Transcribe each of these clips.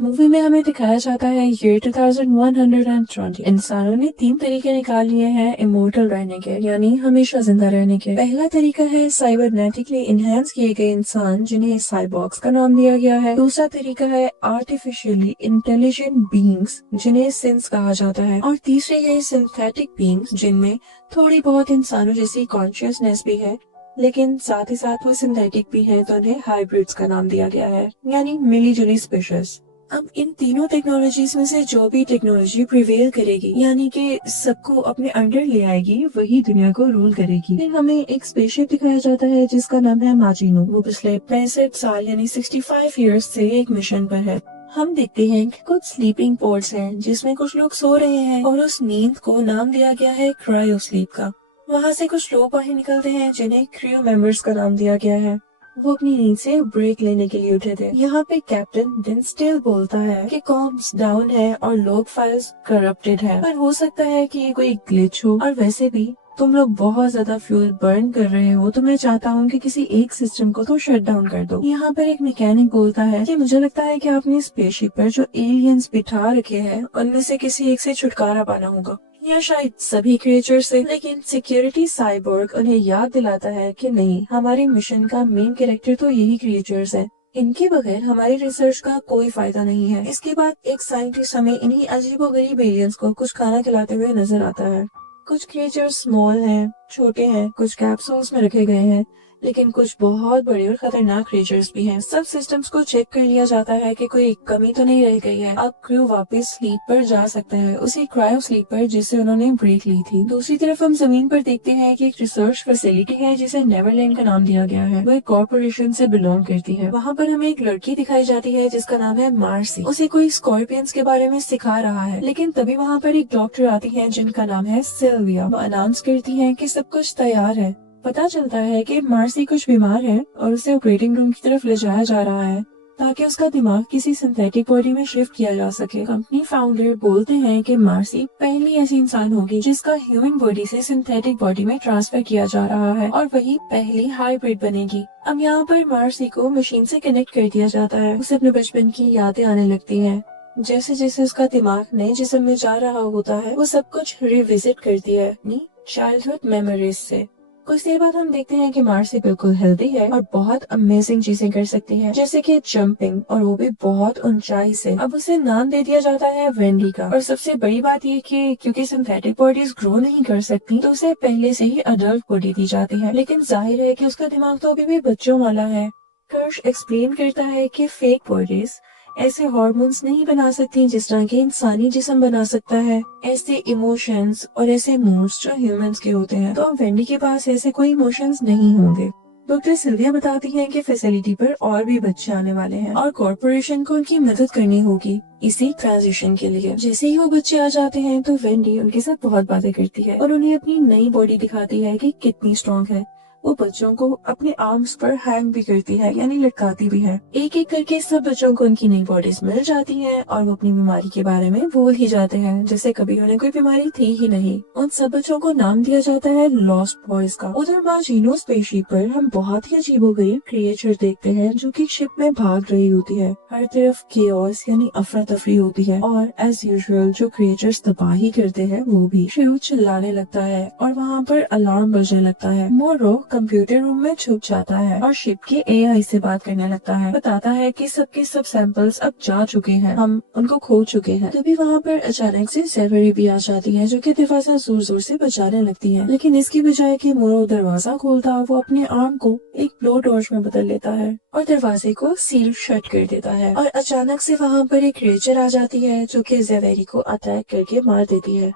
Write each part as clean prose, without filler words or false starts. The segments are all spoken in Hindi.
मूवी में हमें दिखाया जाता है ईयर 2120। इंसानों ने 3 तरीके निकाल लिए हैं इमोर्टल रहने के, यानी हमेशा जिंदा रहने के। पहला तरीका है साइबरनेटिकली इनहेंस किए गए इंसान, जिन्हें साइबॉर्ग्स का नाम दिया गया है। दूसरा तरीका है आर्टिफिशियली इंटेलिजेंट बीइंग्स, जिन्हें सिंस कहा जाता है। और तीसरे है सिंथेटिक बीइंग्स, जिनमें थोड़ी बहुत इंसानों जैसी कॉन्शियसनेस भी है, लेकिन साथ ही साथ वो सिंथेटिक भी हैं, तो उन्हें हाइब्रिड्स का नाम दिया गया है, यानी मिली जुली स्पीशीज। अब इन तीनों टेक्नोलॉजीज में से जो भी टेक्नोलॉजी प्रिवेल करेगी, यानी कि सबको अपने अंडर ले आएगी, वही दुनिया को रूल करेगी। फिर हमें एक स्पेसशिप दिखाया जाता है जिसका नाम है माजिनो। वो पिछले 65 साल यानी 65 ईयर्स से एक मिशन पर है। हम देखते हैं कि कुछ स्लीपिंग पोड्स हैं जिसमें कुछ लोग सो रहे हैं, और उस नींद को नाम दिया गया है क्रायो स्लीप का। वहाँ से कुछ लोग बाहर निकलते हैं जिन्हें क्रू मेंबर्स का नाम दिया गया है। वो अपनी नींद से ब्रेक लेने के लिए उठे थे। यहाँ पे कैप्टन डिनस्टेल बोलता है कि कॉम्स डाउन है और लॉग फाइल्स करप्टेड है, पर हो सकता है कि ये कोई ग्लिच हो। और वैसे भी तुम लोग बहुत ज्यादा फ्यूल बर्न कर रहे हो, तो मैं चाहता हूँ कि किसी एक सिस्टम को तो शट डाउन कर दो। यहाँ पर एक मैकेनिक बोलता है कि मुझे लगता है कि आपने स्पेसशिप पर जो एलियंस बिठा रखे हैं, उनमें से किसी एक से छुटकारा पाना होगा, या शायद सभी क्रिएचर से। लेकिन सिक्योरिटी साइबोर्ग उन्हें याद दिलाता है कि नहीं, हमारे मिशन का मेन कैरेक्टर तो यही क्रिएचर्स हैं। इनके बगैर हमारी रिसर्च का कोई फायदा नहीं है। इसके बाद एक साइंटिस्ट हमें इन्हीं अजीबोगरीब एलियंस को कुछ खाना खिलाते हुए नजर आता है। कुछ क्रिएचर्स स्मॉल हैं, छोटे हैं, कुछ कैप्सूल्स में रखे गए हैं, लेकिन कुछ बहुत बड़े और खतरनाक क्रिएचर्स भी हैं। सब सिस्टम्स को चेक कर लिया जाता है कि कोई कमी तो नहीं रह गई है। अब क्रू वापस स्लीप पर जा सकता है, उसी क्रायो स्लीप पर जिससे उन्होंने ब्रेक ली थी। दूसरी तरफ हम जमीन पर देखते हैं कि एक रिसर्च फैसिलिटी है जिसे नेवरलैंड का नाम दिया गया है। वो एक कॉर्पोरेशन से बिलोंग करती है। वहाँ पर हमें एक लड़की दिखाई जाती है जिसका नाम है मार्सी। उसे कोई स्कॉर्पियंस के बारे में सिखा रहा है, लेकिन तभी वहाँ पर एक डॉक्टर आती है जिनका नाम है सिल्विया। वो अनाउंस करती है कि सब कुछ तैयार है। पता चलता है कि मार्सी कुछ बीमार है और उसे ऑपरेटिंग रूम की तरफ ले जाया जा रहा है ताकि उसका दिमाग किसी सिंथेटिक बॉडी में शिफ्ट किया जा सके। कंपनी फाउंडर बोलते हैं कि मार्सी पहली ऐसी इंसान होगी जिसका ह्यूमन बॉडी से सिंथेटिक बॉडी में ट्रांसफर किया जा रहा है, और वही पहली हाइब्रिड बनेगी। अब यहाँ पर मार्सी को मशीन से कनेक्ट कर दिया जाता है। उसे अपने बचपन की यादें आने लगती हैं। जैसे जैसे उसका दिमाग नए जिस्म में जा रहा होता है, वो सब कुछ रिविजिट करती है अपनी चाइल्डहुड मेमोरीज से। कुछ देर बाद हम देखते हैं कि मार्सी बिल्कुल हेल्दी है और बहुत अमेजिंग चीजें कर सकती है, जैसे कि जंपिंग, और वो भी बहुत ऊंचाई से। अब उसे नाम दे दिया जाता है वेंडी का। और सबसे बड़ी बात ये कि क्योंकि सिंथेटिक बॉडीज ग्रो नहीं कर सकती, तो उसे पहले से ही अडल्ट बॉडी दी जाती है। लेकिन जाहिर है कि उसका दिमाग तो अभी भी बच्चों वाला है। कर्श एक्सप्लेन करता है कि फेक बॉडीज ऐसे हार्मोन्स नहीं बना सकती जिस तरह के इंसानी जिस्म बना सकता है, ऐसे इमोशंस और ऐसे मूड्स जो ह्यूमंस के होते हैं। तो अब वेंडी के पास ऐसे कोई इमोशंस नहीं होंगे। डॉक्टर सिल्विया बताती है कि फैसिलिटी पर और भी बच्चे आने वाले हैं और कॉर्पोरेशन को उनकी मदद करनी होगी इसी ट्रांजिशन के लिए। जैसे ही वो बच्चे आ जाते हैं तो वेंडी उनके साथ बहुत बातें करती है और उन्हें अपनी नई बॉडी दिखाती है कि कितनी स्ट्रॉन्ग है। वो बच्चों को अपने आर्म्स पर हैंग भी करती है, यानी लटकाती भी है। एक एक करके सब बच्चों को उनकी नई बॉडीज मिल जाती हैं और वो अपनी बीमारी के बारे में भूल ही जाते हैं, जैसे कभी उन्हें कोई बीमारी थी ही नहीं। उन सब बच्चों को नाम दिया जाता है लॉस्ट बॉयज का। उधर माजिनो स्पेसशिप पर हम बहुत ही अजीबोगरीब क्रिएचर देखते हैं जो कि शिप में भाग रही होती है। हर तरफ केओस यानी अफरा तफरी होती है, और एज यूजुअल जो क्रिएचर्स तबाही करते हैं वो भी। शिव चिल्लाने लगता है और वहाँ पर अलार्म बजने लगता है। मोरो कंप्यूटर रूम में छुप जाता है और शिप के एआई से बात करने लगता है। बताता है कि सबके सब सैंपल्स अब जा चुके हैं, हम उनको खो चुके हैं। तभी वहाँ पर अचानक से सेवरी भी आ जाती है, जो कि दरवाजा जोर जोर से बजाने लगती है। लेकिन इसकी बजाय कि मोरो दरवाजा खोलता, वो अपने आर्म को एक ब्लो टॉर्च में बदल लेता है और दरवाजे को सील शट कर देता है। और अचानक से वहाँ पर एक क्रिएचर आ जाती है जो कि जेवेरी को अटैक करके मार देती है।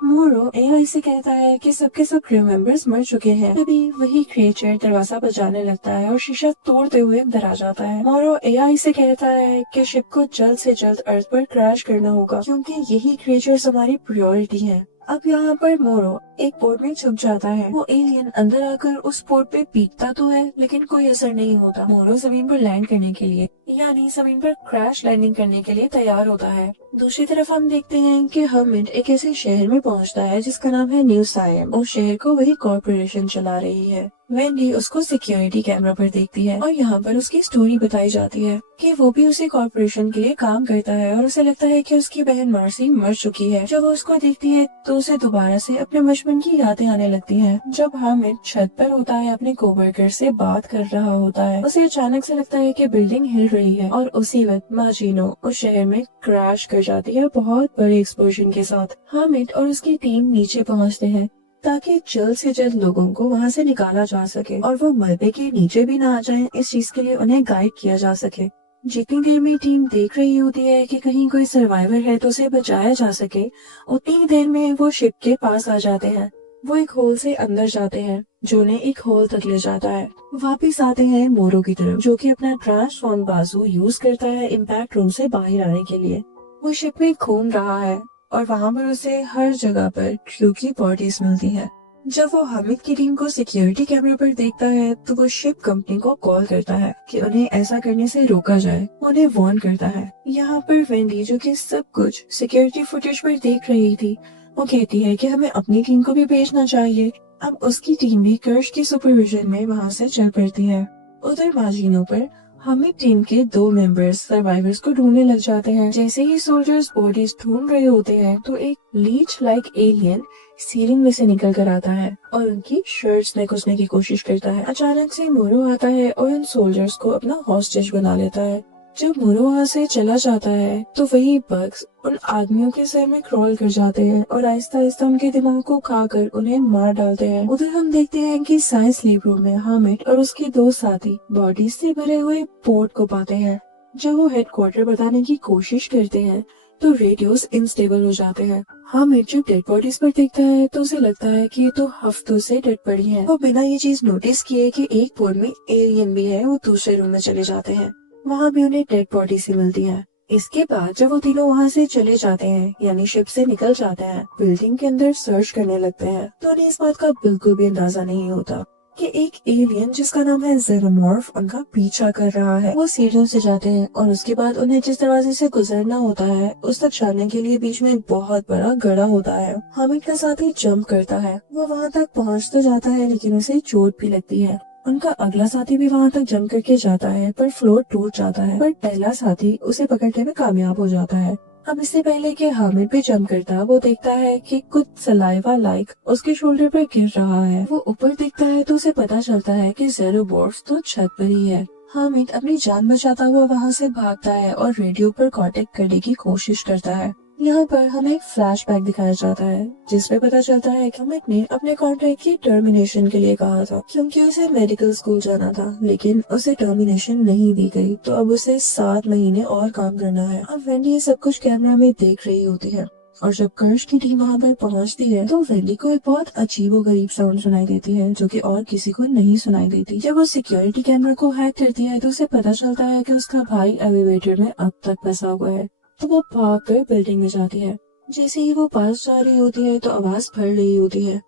मोरो एआई से कहता है कि सबके सब क्रू मेंबर्स मर चुके हैं। तभी वही क्रिएचर दरवाजा बजाने लगता है और शीशा तोड़ते हुए अंदर आ जाता है। मोरो एआई से कहता है कि शिप को जल्द से जल्द अर्थ पर क्रैश करना होगा, क्योंकि यही क्रिएचर्स हमारी प्रायोरिटी है। अब यहाँ पर मोरो एक पोर्ट में छुप जाता है। वो एलियन अंदर आकर उस पोर्ट पे पीटता तो है, लेकिन कोई असर नहीं होता। मोरो जमीन पर लैंड करने के लिए, यानी जमीन पर क्रैश लैंडिंग करने के लिए तैयार होता है। दूसरी तरफ हम देखते हैं कि हर्मिट एक ऐसे शहर में पहुंचता है जिसका नाम है न्यू सायम। उस शहर को वही कॉर्पोरेशन चला रही है। वेंडी उसको सिक्योरिटी कैमरा पर देखती है और यहाँ पर उसकी स्टोरी बताई जाती है कि वो भी उसी कॉर्पोरेशन के लिए काम करता है और उसे लगता है कि उसकी बहन मार्सी मर चुकी है। जब वो उसको देखती है तो उसे दोबारा से अपने बचपन की यादें आने लगती हैं। जब हामिद छत पर होता है अपने कोवर्कर से बात कर रहा होता है, उसे अचानक से लगता है कि बिल्डिंग हिल रही है और उसी वक्त माजिनो उस शहर में क्रैश कर जाती है बहुत बड़े एक्सप्लोजन के साथ। हामिद और उसकी टीम नीचे पहुँचते हैं ताकि जल्द से जल्द लोगों को वहाँ से निकाला जा सके और वो मलबे के नीचे भी ना आ जाएं। इस चीज के लिए उन्हें गाइड किया जा सके। जितनी देर में टीम देख रही होती है कि कहीं कोई सर्वाइवर है तो उसे बचाया जा सके, उतनी ही देर में वो शिप के पास आ जाते हैं। वो एक होल से अंदर जाते हैं जो उन्हें एक होल तक ले जाता है। वापिस आते हैं मोरो की तरफ जो कि अपना ट्रांसफॉर्म बाजू यूज करता है इम्पैक्ट रूम से बाहर आने के लिए। वो शिप में घूम रहा है और वहाँ पर उसे हर जगह पर क्रू की बॉडीज मिलती है। जब वो हामिद की टीम को सिक्योरिटी कैमरा पर देखता है तो वो शिप कंपनी को कॉल करता है कि उन्हें ऐसा करने से रोका जाए। उन्हें वार्न करता है। यहाँ पर वेंडी जो कि सब कुछ सिक्योरिटी फुटेज पर देख रही थी, वो कहती है कि हमें अपनी टीम को भी भेजना चाहिए। अब उसकी टीम भी कर्श की सुपरविजन में वहाँ से चल पड़ती है। उधर माजिनो पर हामिद टीम के 2 मेंबर्स सर्वाइवर्स को ढूंढने लग जाते हैं। जैसे ही सोल्जर्स बॉडीज ढूंढ रहे होते हैं तो एक लीच लाइक एलियन सीलिंग में से निकल कर आता है और उनकी शर्ट्स में घुसने की कोशिश करता है। अचानक से मोरो आता है और उन सोल्जर्स को अपना हॉस्टेज बना लेता है। जब मोरो वहाँ से चला जाता है तो वही बग्स उन आदमियों के सर में क्रॉल कर जाते हैं और आहिस्ता आहिस्ता उनके दिमाग को खाकर उन्हें मार डालते हैं। उधर हम देखते हैं कि साइंस लैब रूम में हामिद और उसके 2 साथी बॉडीज से भरे हुए पोर्ट को पाते हैं। जब वो हेडक्वार्टर बताने की कोशिश करते हैं तो रेडियोस इनस्टेबल हो जाते हैं। हामिद जब डेड बॉडीज पर देखता है तो उसे लगता है कि ये तो हफ्तों से डेड पड़ी है। वो बिना ये चीज नोटिस किए कि एक पोर्ट में एलियन भी है, वो दूसरे रूम में चले जाते हैं। वहाँ भी उन्हें डेड बॉडी से मिलती है। इसके बाद जब वो तीनों वहाँ से चले जाते हैं यानी शिप से निकल जाते हैं, बिल्डिंग के अंदर सर्च करने लगते हैं तो उन्हें इस बात का बिल्कुल भी अंदाजा नहीं होता कि एक एलियन जिसका नाम है जेनोमॉर्फ उनका पीछा कर रहा है। वो सीढ़ियों से जाते हैं और उसके बाद उन्हें जिस दरवाजे से गुजरना होता है उस तक जाने के लिए बीच में एक बहुत बड़ा गड्ढा होता है। हामिद का साथी जंप करता है। वो वहाँ तक पहुँच तो जाता है लेकिन उसे चोट भी लगती है। उनका अगला साथी भी वहाँ तक जंप करके जाता है पर फ्लोर टूट जाता है, पर पहला साथी उसे पकड़ने में कामयाब हो जाता है। अब इससे पहले कि हामिद भी जंप करता, वो देखता है कि कुछ सलाइवा लाइक उसके शोल्डर पर गिर रहा है। वो ऊपर देखता है तो उसे पता चलता है कि ज़ेरोबॉर्स तो छत पर ही है। हामिद अपनी जान बचाता हुआ वहाँ से भागता है और रेडियो पर कांटेक्ट करने की कोशिश करता है। यहाँ पर हमें एक फ्लैशबैक दिखाया जाता है जिसमें पता चलता है कि हामिद ने अपने कॉन्ट्रैक्ट की टर्मिनेशन के लिए कहा था क्योंकि उसे मेडिकल स्कूल जाना था, लेकिन उसे टर्मिनेशन नहीं दी गई तो अब उसे 7 महीने और काम करना है। अब वेंडी ये सब कुछ कैमरा में देख रही होती है और जब कर्श की टीम वहाँ पर पहुँचती है तो वेंडी को एक बहुत अजीबोगरीब साउंड सुनाई देती है जो कि और किसी को नहीं सुनाई देती। जब वो सिक्योरिटी कैमरा को हैक करती है तो उसे पता चलता है कि उसका भाई एलिवेटर में अब तक फंसा हुआ है। तो वो भाग कर बिल्डिंग में जाती है। जैसे ही वो पास जा रही होती है तो आवाज फट रही होती है।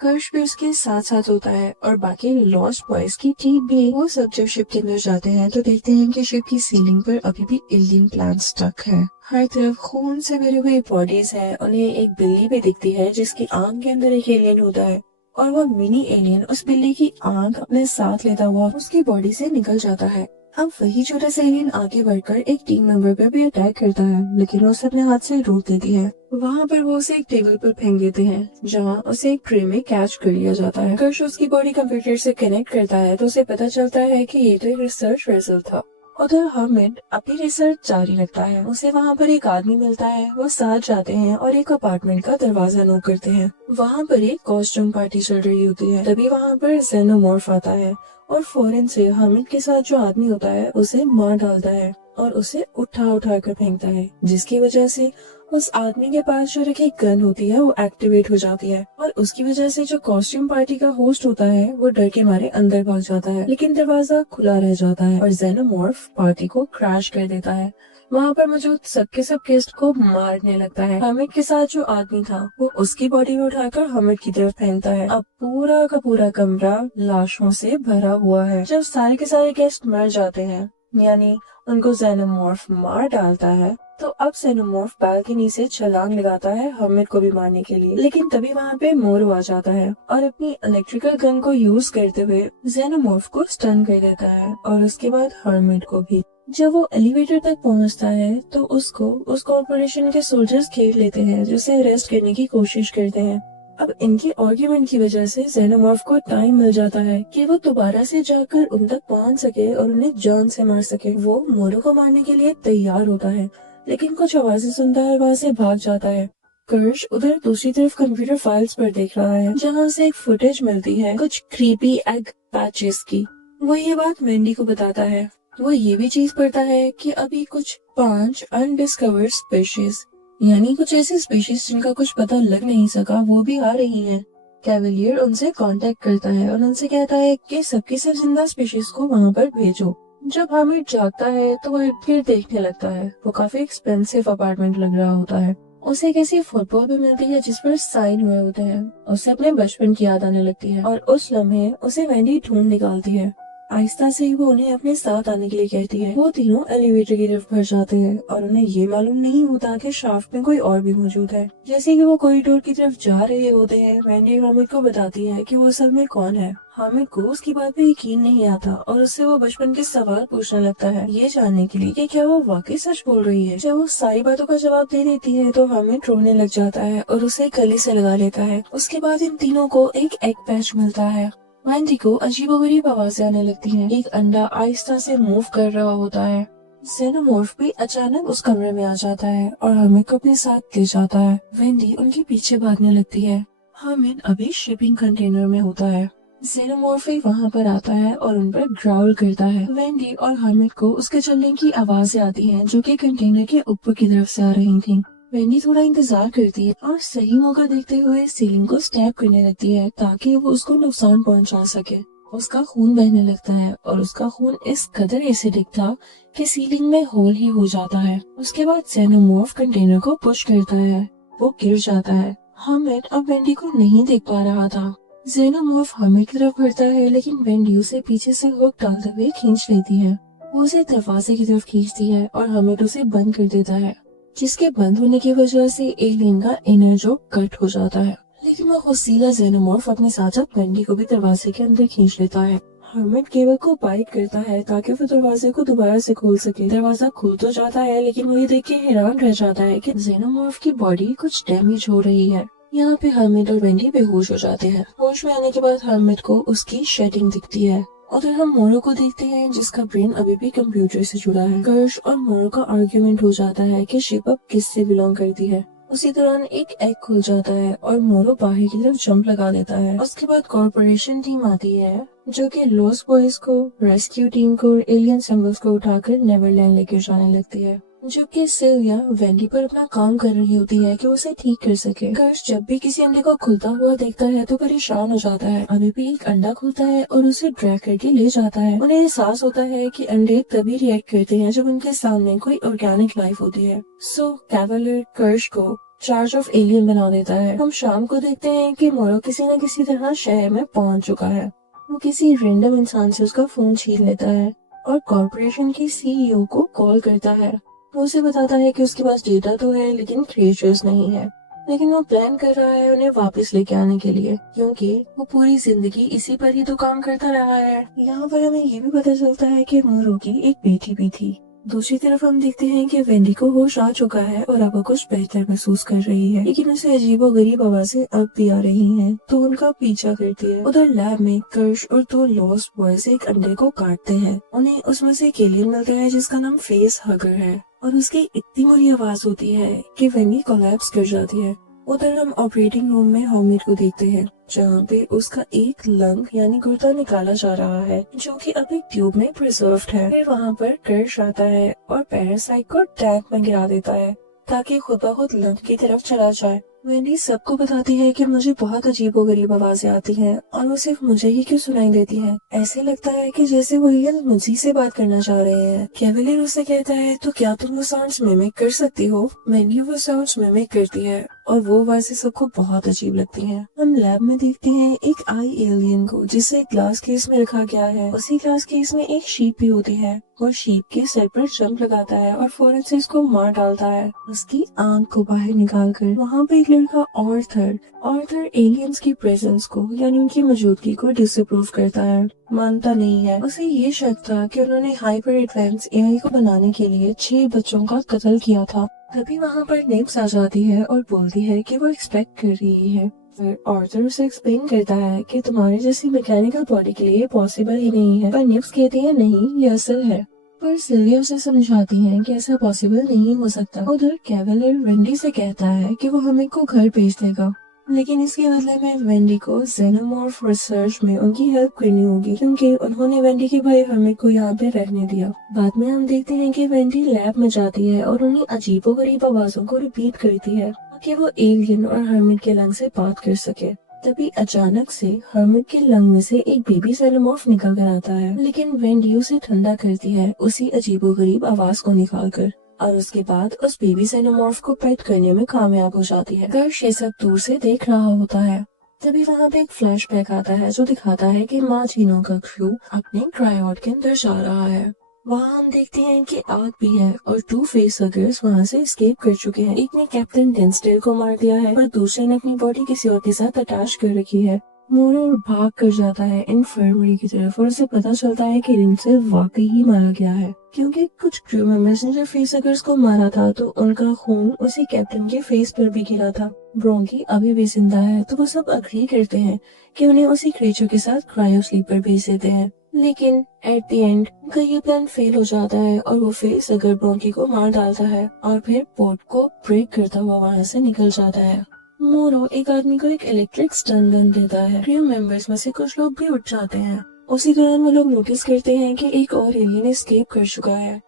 कर्श भी उसके साथ साथ होता है और बाकी लॉस्ट बॉयज की टीम भी। वो सब जब शिप के अंदर जाते हैं तो देखते हैं कि शिप की सीलिंग पर अभी भी एलियन प्लांट स्टक है। हर तरफ खून से भरे हुए बॉडीज हैं। उन्हें एक बिल्ली भी दिखती है जिसकी आंख के अंदर एक एलियन होता है और वो मिनी एलियन उस बिल्ली की आंख अपने साथ लेता हुआ उसकी बॉडी से निकल जाता है। अब वही छोटा सा एलियन आगे बढ़कर एक टीम मेंबर पर भी अटैक करता है लेकिन उसे अपने हाथ से रोक देती है। वहाँ पर वो उसे एक टेबल पर फेंक देते हैं जहाँ उसे एक ट्रे में कैच कर लिया जाता है। कर्श उसकी बॉडी कंप्यूटर से कनेक्ट करता है तो उसे पता चलता है कि ये तो एक रिसर्च वेसल था। उधर हामिद अपनी रिसर्च जारी रखता है। उसे वहाँ पर एक आदमी मिलता है। वो साथ जाते हैं और एक अपार्टमेंट का दरवाजा नॉक करते हैं। वहाँ पर एक कॉस्ट्यूम पार्टी चल रही होती है। तभी वहाँ पर जेनोमॉर्फ आता है और फौरन से हामिद के साथ जो आदमी होता है उसे मार डालता है और उसे उठा कर फेंकता है, जिसकी वजह से उस आदमी के पास जो रखी गन होती है वो एक्टिवेट हो जाती है और उसकी वजह से जो कॉस्ट्यूम पार्टी का होस्ट होता है वो डर के मारे अंदर भाग जाता है, लेकिन दरवाजा खुला रह जाता है और जेनोमॉर्फ पार्टी को क्रैश कर देता है। वहाँ पर मौजूद सबके सब गेस्ट को मारने लगता है। हामिद के साथ जो आदमी था वो उसकी बॉडी में उठाकर हामिद की तरफ फेंकता है। अब पूरा का पूरा कमरा लाशों से भरा हुआ है। जब सारे के सारे गेस्ट मर जाते हैं यानी उनको जेनोमॉर्फ मार डालता है तो अब xenomorph बालकनी से छलांग लगाता है हर्मिट को भी मारने के लिए, लेकिन तभी वहाँ पे मोरो आ जाता है और अपनी इलेक्ट्रिकल गन को यूज करते हुए xenomorph को स्टन कर देता है और उसके बाद हर्मिट को भी। जब वो एलिवेटर तक पहुंचता है तो उसको उस कॉर्पोरेशन के सोल्जर्स घेर लेते हैं जो उसे अरेस्ट करने की कोशिश करते हैं। अब इनकी आर्ग्यूमेंट की वजह से xenomorph को टाइम मिल जाता है कि वो दोबारा से जाकर उन तक पहुंच सके और उन्हें जान से मार सके। वो मोरो को मारने के लिए तैयार होता है, लेकिन कुछ आवाजें सुनता है और वहाँ से भाग जाता है। कर्श उधर दूसरी तरफ कंप्यूटर फाइल्स पर देख रहा है, जहाँ से एक फुटेज मिलती है कुछ क्रीपी एग पैचेस की। वो ये बात वेंडी को बताता है। वो ये भी चीज पढ़ता है कि अभी कुछ 5 अनडिस्कवर्ड स्पीशीज, यानी कुछ ऐसी स्पीशीज जिनका कुछ पता लग नहीं सका, वो भी आ रही हैं। कैवलियर उनसे कांटेक्ट करता है और उनसे कहता है कि सबकी सब जिंदा स्पीशीज को वहाँ पर भेजो। जब हर्मिट जागता है तो वो फिर देखने लगता है। वो काफी एक्सपेंसिव अपार्टमेंट लग रहा होता है। उसे एक ऐसी फुटबॉल भी मिलती है जिस पर साइन हुए होते हैं। उसे अपने बचपन की याद आने लगती है और उस लम्हे उसे वेंडी ढूंढ निकालती है। आहिस्ता से ही वो उन्हें अपने साथ आने के लिए कहती है। वो तीनों एलिवेटर की तरफ भर जाते हैं और उन्हें ये मालूम नहीं होता कि शाफ्ट में कोई और भी मौजूद है। जैसे कि वो कॉरिडोर की तरफ जा रहे होते हैं, वेंडी हामिद को बताती है कि वो असल में कौन है। हामिद को उसकी बात पे यकीन नहीं आता और उससे वो बचपन के सवाल पूछने लगता है, ये जानने के लिए कि क्या वो वाकई सच बोल रही है। जब वो सारी बातों का जवाब दे देती है तो हामिद रोने लग जाता है और उसे गले से लगा लेता है। उसके बाद इन तीनों को एक एग पैच मिलता है। वेंडी को अजीबोगरीब आवाजें आने लगती हैं। एक अंडा आहिस्ता से मूव कर रहा होता है। xenomorph भी अचानक उस कमरे में आ जाता है और हामिद को अपने साथ ले जाता है। वेंडी उनके पीछे भागने लगती है। हामिद अभी शिपिंग कंटेनर में होता है। xenomorph भी वहाँ पर आता है और उन पर ग्राउल करता है। वेंडी और हामिद को उसके चलने की आवाजें आती हैं जो कि कंटेनर के ऊपर की तरफ से आ रही थी। वेंडी थोड़ा इंतजार करती है और सही मौका देखते हुए सीलिंग को स्टैब करने लगती है ताकि वो उसको नुकसान पहुंचा सके। उसका खून बहने लगता है और उसका खून इस कदर एसिडिक था कि सीलिंग में होल ही हो जाता है। उसके बाद xenomorph कंटेनर को पुश करता है। वो गिर जाता है। हामिद अब वेंडी को नहीं देख पा रहा था। xenomorph हामिद की तरफ बढ़ता है, लेकिन वेंडी उसे पीछे से हुक डालते हुए खींच लेती है। वो उसे दरवाजे की तरफ खींचती है और हामिद उसे बंद कर देता है, जिसके बंद होने की वजह से एलियन का इनर जो कट हो जाता है। लेकिन वो गुस्सीला xenomorph अपने साथ साथ वेंडी को भी दरवाजे के अंदर खींच लेता है। हामिद केबल को बाइट करता है ताकि वो दरवाजे को दोबारा से खोल सके। दरवाजा खुल तो जाता है, लेकिन वो ये देख के हैरान रह जाता है कि xenomorph की बॉडी कुछ डैमेज हो रही है। यहाँ पे हामिद और वेंडी बेहोश हो जाते हैं। होश में आने के बाद हामिद को उसकी शेडिंग दिखती है। उधर हम मोरो को देखते हैं जिसका ब्रेन अभी भी कंप्यूटर से जुड़ा है। कर्श और मोरो का आर्ग्यूमेंट हो जाता है कि शिप अब किससे बिलोंग करती है। उसी दौरान एक एग खुल जाता है और मोरो बाहर की तरफ जंप लगा देता है। उसके बाद कॉर्पोरेशन टीम आती है जो कि लॉस्ट बॉयज को, रेस्क्यू टीम को और एलियन सिंबल्स को उठाकर नेवरलैंड लेकर जाने लगती है, जो कि सिल्विया वेंडी पर अपना काम कर रही होती है कि उसे ठीक कर सके। कर्श जब भी किसी अंडे को खुलता हुआ देखता है तो परेशान हो जाता है। अभी भी एक अंडा खुलता है और उसे ड्रैग करके ले जाता है। उन्हें एहसास होता है कि अंडे तभी रिएक्ट करते हैं जब उनके सामने कोई ऑर्गेनिक लाइफ होती है। सो कैवलियर कर्श को चार्ज ऑफ एलियन बना देता है। हम शाम को देखते हैं कि मोरो किसी न किसी तरह शहर में पहुंच चुका है। वो किसी रैंडम इंसान से उसका फोन छीन लेता है और कॉर्पोरेशन की सीईओ को कॉल करता है। वो उसे बताता है कि उसके पास डेटा तो है लेकिन क्रिएचर्स नहीं है, लेकिन वो प्लान कर रहा है उन्हें वापस लेके आने के लिए, क्योंकि वो पूरी जिंदगी इसी पर ही तो काम करता रहा है। यहाँ पर हमें ये भी पता चलता है कि मोरो की एक बेटी भी थी। दूसरी तरफ हम देखते हैं कि वेंडी को होश आ चुका है और अब वो कुछ बेहतर महसूस कर रही है, लेकिन उसे अजीबोगरीब आवाजें अब भी आ रही हैं, तो उनका पीछा करती है। उधर लैब में कर्श और 2 लॉस्ट बॉयज एक अंडे को काटते हैं। उन्हें उसमें से एक एलियन मिलता है जिसका नाम फेस हगर है और उसकी इतनी बुरी आवाज होती है कि वेंडी कोलैप्स कर जाती है। उधर हम ऑपरेटिंग रूम में हामिद को देखते हैं जहाँ पे उसका एक लंग यानी गुर्दा निकाला जा रहा है, जो कि अब एक ट्यूब में प्रिजर्व्ड है। फिर वहाँ पर कर्श आता है और पैरासाइट को टैंक में गिरा देता है ताकि खुद ब खुद लंग की तरफ चला जाए। वेंडी सबको बताती है कि मुझे बहुत अजीबोगरीब आवाजें आती हैं और वो सिर्फ मुझे ही क्यों सुनाई देती हैं। ऐसे लगता है कि जैसे वो एलियन मुझी से बात करना चाह रहे हैं। कैवलियर उसे कहता है, तो क्या तुम वो साउंड्स मिमिक कर सकती हो? वेंडी वो साउंड्स मिमिक करती है और वो आवाजें सबको बहुत अजीब लगती हैं। हम लैब में देखते हैं एक आई एलियन को जिसे ग्लास केस में रखा गया है। उसी ग्लास केस में एक शीप भी होती है और शीप के सर पर जंप लगाता है और फौरन से इसको मार डालता है, उसकी आंख को बाहर निकाल कर। वहाँ पे एक लड़का ऑर्थर एलियंस की प्रेजेंस को यानी उनकी मौजूदगी को डिसअप्रूव करता है, मानता नहीं है। उसे ये शक था कि उन्होंने हाइपर एडवांस एआई को बनाने के लिए 6 बच्चों का कत्ल किया था। तभी वहाँ पर निब्स आ जाती है और बोलती है कि वो एक्सपेक्ट कर रही है। फिर ऑर्थर उसे एक्सप्लेन करता है कि तुम्हारे जैसी मैकेनिकल बॉडी के लिए पॉसिबल ही नहीं है, पर निब्स कहती है नहीं, ये असल है। पर सिल्विया उसे समझाती है कि ऐसा पॉसिबल नहीं हो सकता। उधर कैवलियर वेंडी से कहता है कि वो हमें को घर भेज देगा, लेकिन इसके बदले में वेंडी को जेनोमॉर्फ रिसर्च में उनकी हेल्प करनी होगी क्योंकि उन्होंने वेंडी के भाई हर्मिट को यहाँ पे रहने दिया। बाद में हम देखते हैं कि वेंडी लैब में जाती है और उन्हीं अजीबोगरीब आवाजों को रिपीट करती है ताकि वो एलियन और हर्मिट के लंग से बात कर सके। तभी अचानक से हर्मिट के लंग में से एक बेबी जेनोमॉर्फ निकल कर आता है, लेकिन वेंडी उसे ठंडा करती है उसी अजीबोगरीब आवाज को निकाल कर, और उसके बाद उस बेबी जेनोमॉर्फ को पेट करने में कामयाब हो जाती है। गर्श ये सब दूर से देख रहा होता है। तभी वहाँ पे एक फ्लैशबैक आता है जो दिखाता है कि मार्टिनो का क्रू अपने क्रायोड के अंदर जा रहा है। वहाँ हम देखते हैं कि आग भी है और 2 फेसहगर्स वहाँ से एस्केप कर चुके हैं। एक ने कैप्टन डेंस्टेल को मार दिया है और दूसरे ने अपनी बॉडी किसी और के साथ अटैच कर रखी है। मोरो भाग कर जाता है इन्फर्मरी की तरफ और उसे पता चलता है कि डेंस्टेल वाकई ही मारा गया है, क्योंकि कुछ क्रू मेंबर्स ने जब फेसहगर्स को मारा था तो उनका खून उसी कैप्टन के फेस पर भी गिरा था। ब्रोंकी अभी भी जिंदा है तो वो सब अग्री करते हैं कि उन्हें उसी क्रीचर के साथ क्रायो स्लीपर भेज देते हैं, लेकिन एट द एंड उनका ये प्लान फेल हो जाता है और वो फेसहगर ब्रोंकी को मार डालता है और फिर पोर्ट को ब्रेक करता हुआ वहाँ से निकल जाता है। मोरो एक आदमी को एक इलेक्ट्रिक स्टन गन देता है। क्रू मेंबर्स में से कुछ लोग भी उठ जाते हैं। उसी दौरान वो लोग नोटिस करते हैं कि एक और एलियन एस्केप कर चुका है।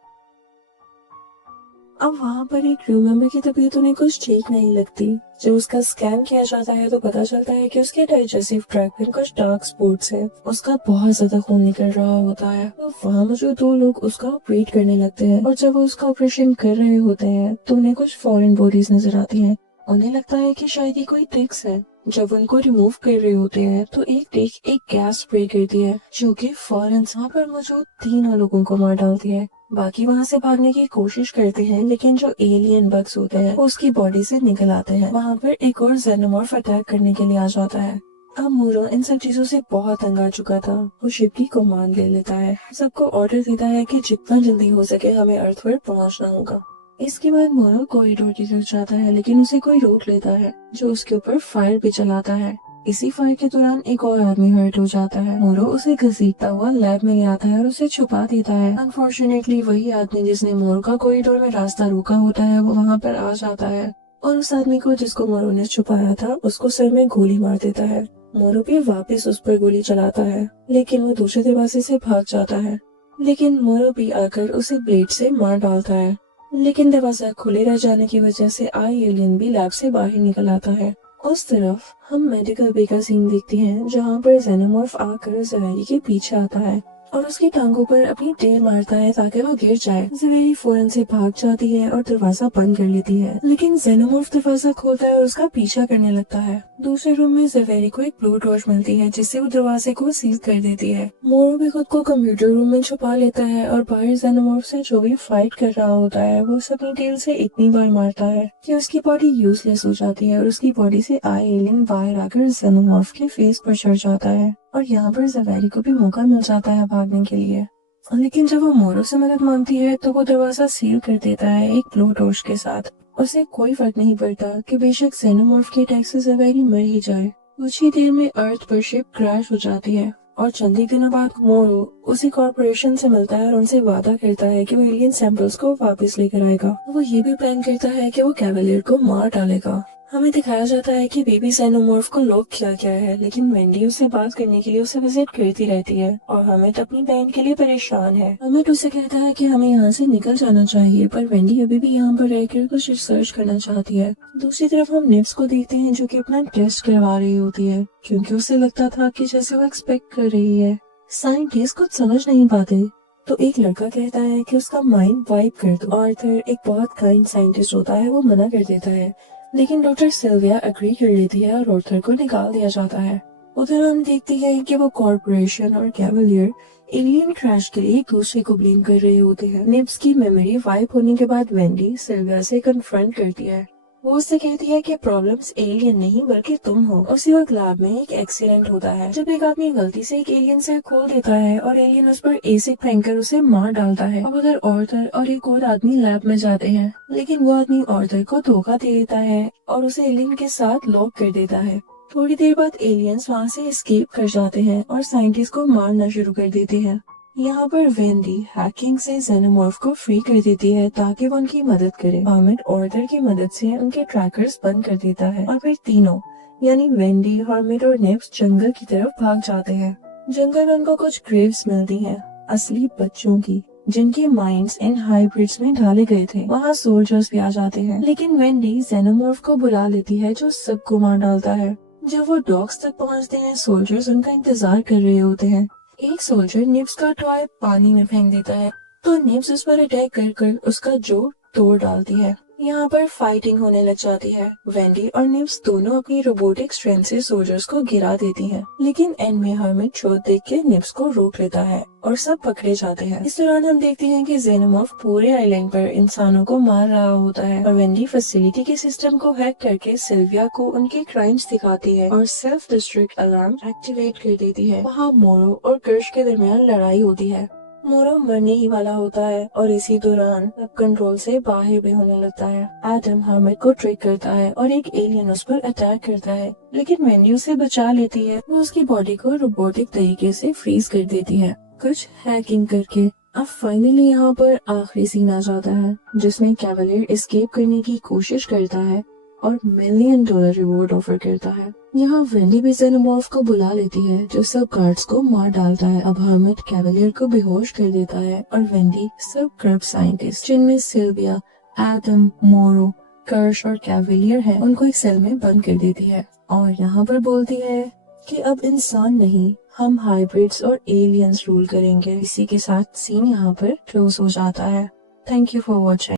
अब वहाँ पर एक क्रू मेंबर की तबीयत उन्हें कुछ ठीक नहीं लगती। जब उसका स्कैन किया जाता है तो पता चलता है कि उसके डाइजेस्टिव ट्रैक्ट में कुछ डार्क स्पॉट्स है। उसका बहुत ज्यादा खून निकल रहा होता है। तो वहाँ मौजूद 2 लोग उसका ऑपरेट करने लगते हैं और जब वो उसका ऑपरेशन कर रहे होते हैं तो उन्हें कुछ फॉरेन बॉडीज नजर आती हैं। उन्हें लगता है कि शायद ये कोई टिक्स है। जब उनको रिमूव कर रहे होते हैं तो एक टिक एक गैस स्प्रे करती है जो कि फौरन वहाँ पर मौजूद 3 लोगों को मार डालती है। बाकी वहाँ से भागने की कोशिश करते हैं, लेकिन जो एलियन बग्स होते हैं वो उसकी बॉडी से निकल आते हैं। वहाँ पर एक और जेनोमॉर्फ अटैक करने के लिए आ जाता है। अब मोरो इन सब चीजों से बहुत तंग आ चुका था। वो शिप की कमान ले लेता है, सबको ऑर्डर देता है कि जितना जल्दी हो सके हमें अर्थ पर पहुँचना होगा। इसके बाद मोरो कॉरिडोर की तरफ जाता है, लेकिन उसे कोई रोक लेता है जो उसके ऊपर फायर भी चलाता है। इसी फायर के दौरान एक और आदमी हर्ट हो जाता है। मोरो उसे घसीटता हुआ लैब में ले आता है और उसे छुपा देता है। अनफॉर्चुनेटली वही आदमी जिसने मोरो का कॉरिडोर में रास्ता रोका होता है वो वहाँ पर आ जाता है और उस आदमी को जिसको मोरो ने छुपाया था उसको सर में गोली मार देता है। मोरो भी वापस उस पर गोली चलाता है, लेकिन वो दूसरे दरवाजे से भाग जाता है। लेकिन मोरो भी आकर उसे ब्लेड से मार डालता है, लेकिन दरवाजा खुले रह जाने की वजह से आई एलियन भी लैब से बाहर निकल आता है। उस तरफ हम मेडिकल बे का सीन देखते हैं जहाँ पर जेनोमॉर्फ आकर ज़वेरी के पीछे आता है और उसकी टांगों पर अपनी टेल मारता है ताकि वो गिर जाए। ज़वेरी फौरन से भाग जाती है और दरवाजा बंद कर लेती है, लेकिन जेनोमॉर्फ दरवाजा खोलता है और उसका पीछा करने लगता है। दूसरे रूम में ज़वेरी को एक ब्लू टॉर्च मिलती है जिससे वो दरवाजे को सील कर देती है। मोरो भी खुद को कंप्यूटर रूम में छुपा लेता है और बाहर जेनोमॉर्फ से जो भी फाइट कर रहा होता है वो उसे अपनी टेल से इतनी बार मारता है कि उसकी बॉडी यूजलेस हो जाती है और उसकी बॉडी से आई एलियन बाहर आकर जेनोमॉर्फ के फेस पर चढ़ जाता है और यहाँ पर ज़वेरी को भी मौका मिल जाता है भागने के लिए। लेकिन जब वो मोरो से मदद मांगती है तो वो दरवाजा सील कर देता है एक ब्लू टॉर्च के साथ। उसे कोई फर्क नहीं पड़ता कि बेशक जेनोमॉर्फ के अटैक से ज़वेरी मर ही जाए। कुछ ही देर में अर्थ पर शिप क्रैश हो जाती है और चंद ही दिनों बाद मोरो उसी कॉर्पोरेशन से मिलता है और उनसे वादा करता है कि वो एलियन सैंपल्स को वापस लेकर आएगा। वो ये भी प्लान करता है कि वो कैवलियर को मार डालेगा। हमें दिखाया जाता है कि बेबी जेनोमॉर्फ को लॉक किया गया है, लेकिन वेंडी उससे बात करने के लिए उसे विजिट करती रहती है और हमेट अपनी बहन के लिए परेशान है। हमेट उसे कहता है कि हमें यहाँ से निकल जाना चाहिए, पर वेंडी अभी भी यहाँ पर रहकर कुछ रिसर्च करना चाहती है। दूसरी तरफ हम निब्स को देखते हैं जो कि अपना टेस्ट करवा रही होती है, क्योंकि उसे लगता था कि जैसे वो एक्सपेक्ट कर रही है। साइंटिस्ट कुछ समझ नहीं पाते तो एक लड़का कहता है कि उसका माइंड वाइप कर दो। आर्थर एक बहुत काइंड साइंटिस्ट होता है, वो मना कर देता है, लेकिन डॉक्टर सिल्विया अग्री कर लेती है और ऑर्थर को निकाल दिया जाता है। उधर हम देखते हैं कि वो कॉर्पोरेशन और कैवलियर एलियन क्रैश के लिए एक दूसरे को ब्लेम कर रहे होते हैं। निब्स की मेमोरी वाइप होने के बाद वेंडी सिल्विया से कन्फ्रंट करती है। वो उससे कहती है कि प्रॉब्लम्स एलियन नहीं बल्कि तुम हो। उसी वक्त लैब में एक एक्सीडेंट होता है जब एक आदमी गलती से एक एलियन से खोल देता है और एलियन उस पर एसिड फेंककर उसे मार डालता है। अब उधर ऑर्थर और एक और आदमी लैब में जाते हैं, लेकिन वो आदमी ऑर्थर को धोखा दे देता है और उसे एलियन के साथ लॉक कर देता है। थोड़ी देर बाद एलियंस वहाँ से एस्केप कर जाते हैं और साइंटिस्ट को मारना शुरू कर देते हैं। यहाँ पर वेंडी हैकिंग से जेनोमॉर्फ को फ्री कर देती है ताकि वो उनकी मदद करे। हॉर्मिट ऑर्थर की मदद से उनके ट्रैकर्स बंद कर देता है और फिर तीनों यानी वेंडी, हॉर्मिट और निब्स जंगल की तरफ भाग जाते हैं। जंगल में उनको कुछ ग्रेव्स मिलती हैं, असली बच्चों की, जिनके माइंड्स इन हाइब्रिड्स में ढाले गए थे। वहाँ सोल्जर्स भी आ जाते हैं, लेकिन वेंडी जेनोमॉर्फ को बुला लेती है जो सबको मार डालता है। जब वो डॉग्स तक पहुँचते हैं, सोल्जर्स उनका इंतजार कर रहे होते हैं। एक सोल्जर निब्स का टॉय पानी में फेंक देता है, तो निब्स उस पर अटैक कर उसका जो तोड़ डालती है। यहाँ पर फाइटिंग होने लग जाती है। वेंडी और निब्स दोनों अपनी रोबोटिक स्ट्रेंथ से सोल्जर्स को गिरा देती हैं, लेकिन एंड में हर्मिट चोट देख के निब्स को रोक लेता है और सब पकड़े जाते हैं। इस दौरान हम देखते हैं कि जेनोमॉर्फ पूरे आइलैंड पर इंसानों को मार रहा होता है और वेंडी फैसिलिटी के सिस्टम को हैक करके सिल्विया को उनके क्राइम्स दिखाती है और सेल्फ डिस्ट्रक्ट अलार्म एक्टिवेट कर देती है। वहाँ मोरो और कर्श के दरमियान लड़ाई होती है। मोरो मरने ही वाला होता है और इसी दौरान सब कंट्रोल से बाहर भी होने लगता है। एडम हर्मिट को ट्रिक करता है और एक एलियन उस पर अटैक करता है, लेकिन वेंडी उसे बचा लेती है। वो उसकी बॉडी को रोबोटिक तरीके से फ्रीज कर देती है, कुछ हैकिंग करके। अब फाइनली यहाँ पर आखिरी सीन आ जाता है जिसमें कैवलियर एस्केप करने की कोशिश करता है और $1 मिलियन रिवॉर्ड ऑफर करता है। यहाँ वेंडी भी जेनोमॉर्फ को बुला लेती है जो सब गार्ड्स को मार डालता है। अब हर्मिट कैवलियर को बेहोश कर देता है और वेंडी सब क्रब साइंटिस्ट जिनमें सिल्विया, एडम, मोरो, कर्श और कैवलियर है उनको एक सेल में बंद कर देती है और यहाँ पर बोलती है कि अब इंसान नहीं, हम हाइब्रिड्स और एलियंस रूल करेंगे। इसी के साथ सीन यहाँ पर क्लोज हो जाता है। Thank you for watching.